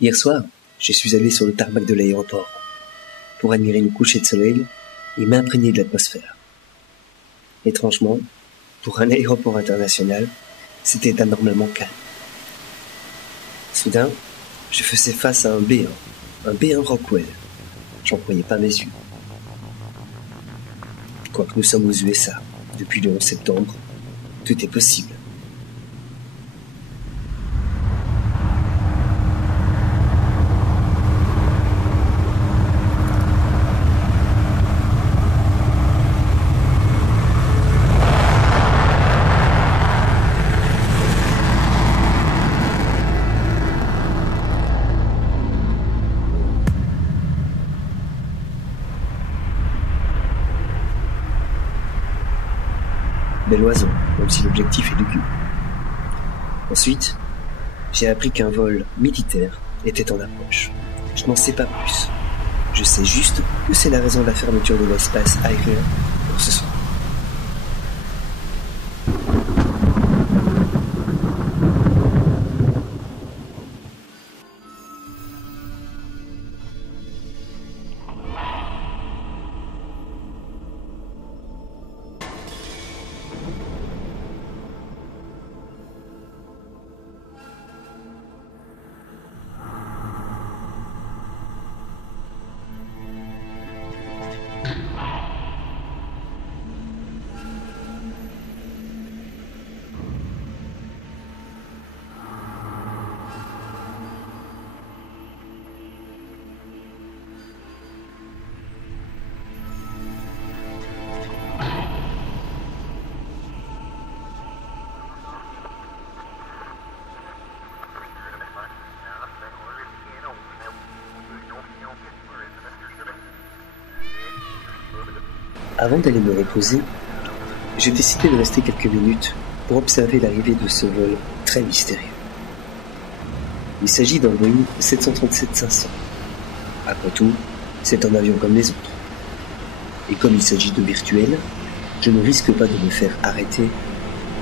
Hier soir, je suis allé sur le tarmac de l'aéroport pour admirer le coucher de soleil et m'imprégner de l'atmosphère. Étrangement, pour un aéroport international, c'était anormalement calme. Soudain, je faisais face à un B1 Rockwell. J'en croyais pas mes yeux. Quoique nous sommes aux USA, depuis le 11 septembre, tout est possible. Bel oiseau, même si l'objectif est lugubre. Ensuite, j'ai appris qu'un vol militaire était en approche. Je n'en sais pas plus. Je sais juste que c'est la raison de la fermeture de l'espace aérien pour ce soir. Avant d'aller me reposer, j'ai décidé de rester quelques minutes pour observer l'arrivée de ce vol très mystérieux. Il s'agit d'un Boeing 737-500. Après tout, c'est un avion comme les autres. Et comme il s'agit de virtuel, je ne risque pas de me faire arrêter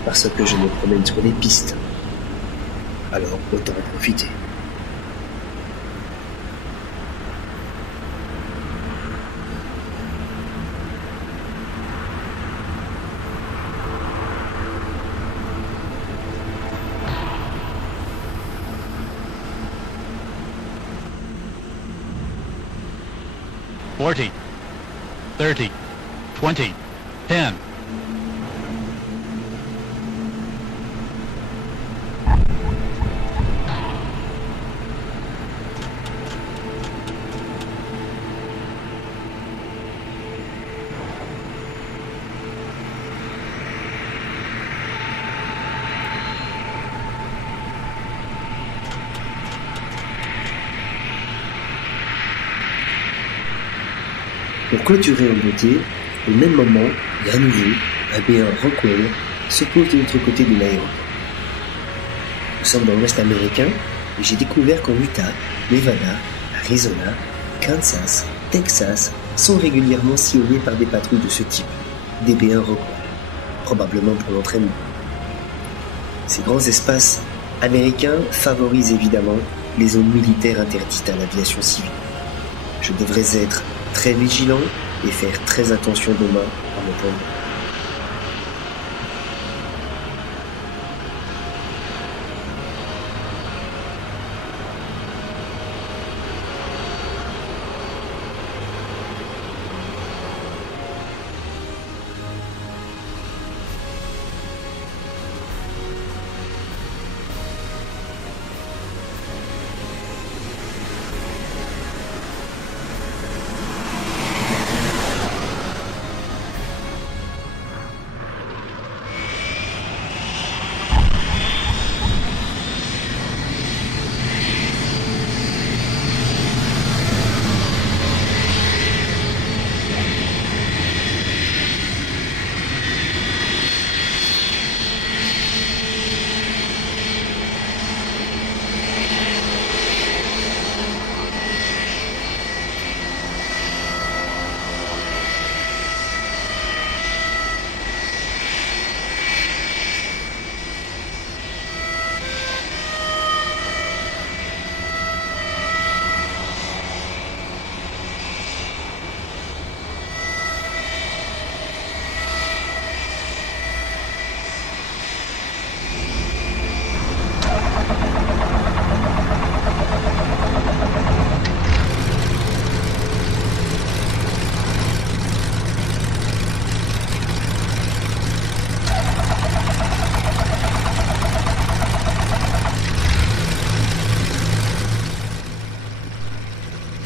parce que je me promène sur les pistes. Alors autant en profiter. Forty, 30, 20, 10. Pour clôturer en beauté, au même moment, et à nouveau, un B1 Rockwell se pose de l'autre côté de l'aéroport. Nous sommes dans l'Ouest américain et j'ai découvert qu'en Utah, Nevada, Arizona, Kansas, Texas sont régulièrement sillonnés par des patrouilles de ce type, des B1 Rockwell, probablement pour l'entraînement. Ces grands espaces américains favorisent évidemment les zones militaires interdites à l'aviation civile. Je devrais être très vigilant et faire très attention demain en me promenant.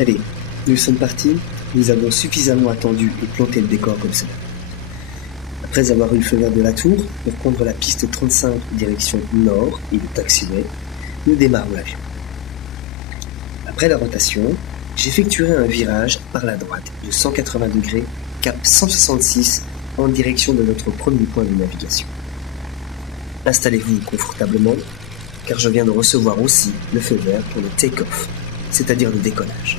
Allez, nous sommes partis, nous avons suffisamment attendu et planté le décor comme cela. Après avoir eu le feu vert de la tour, pour prendre la piste 35 direction nord et le taxiway, nous démarrons l'avion. Après la rotation, j'effectuerai un virage par la droite de 180 degrés, cap 166 en direction de notre premier point de navigation. Installez-vous confortablement, car je viens de recevoir aussi le feu vert pour le take-off, c'est-à-dire le décollage.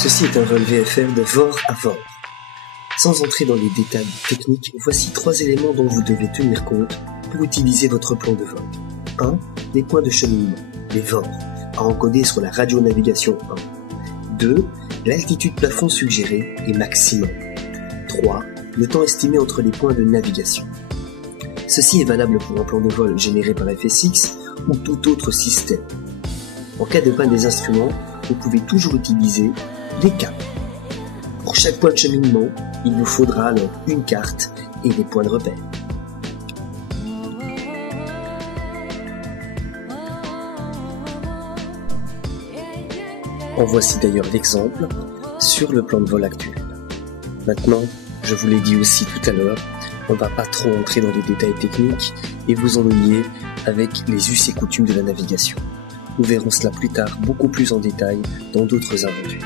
Ceci est un vol VFR de VOR à VOR. Sans entrer dans les détails techniques, voici 3 éléments dont vous devez tenir compte pour utiliser votre plan de vol. 1. Les points de cheminement, les VOR, à encoder sur la radionavigation 1. 2. L'altitude plafond suggérée et maximum. 3. Le temps estimé entre les points de navigation. Ceci est valable pour un plan de vol généré par FSX ou tout autre système. En cas de panne des instruments, vous pouvez toujours utiliser des caps. Pour chaque point de cheminement, il vous faudra alors une carte et des points de repère. En voici d'ailleurs l'exemple sur le plan de vol actuel. Maintenant, je vous l'ai dit aussi tout à l'heure, on ne va pas trop entrer dans les détails techniques et vous ennuyer avec les us et coutumes de la navigation. Nous verrons cela plus tard beaucoup plus en détail dans d'autres aventures.